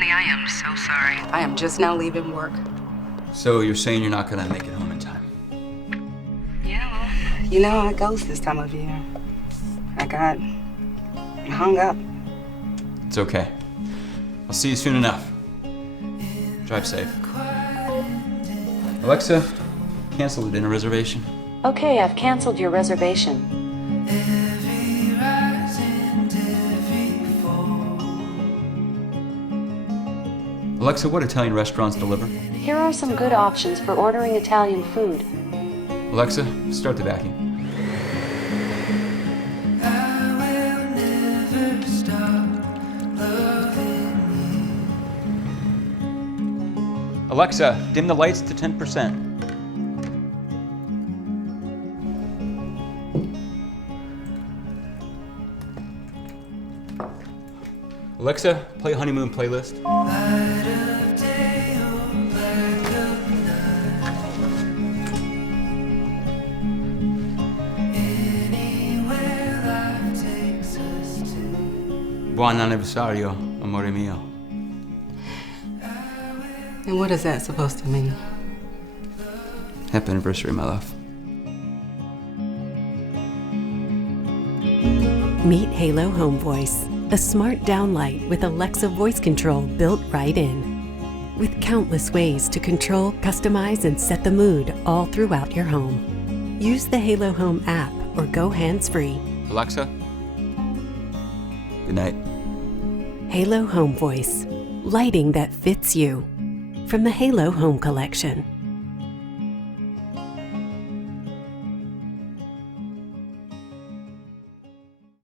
Honey, I am so sorry. I am just now leaving work. So you're saying you're not gonna make it home in time? Yeah, well, You know how it goes this time of year. I got hung up. It's okay. I'll see you soon enough. Drive safe. Alexa, cancel the dinner reservation. Okay, I've canceled your reservation. Alexa, what Italian restaurants deliver? Here are some good options for ordering Italian food. Alexa, start the vacuum. Alexa, dim the lights to 10%. Alexa, play Honeymoon playlist. Buon anniversario, amore mio. And what is that supposed to mean? Happy anniversary, my love. Meet Halo Home Voice, a smart downlight with Alexa voice control built right in. With countless ways to control, customize, and set the mood all throughout your home. Use the Halo Home app or go hands-free. Alexa, good night. Halo Home Voice, lighting that fits you. From the Halo Home Collection.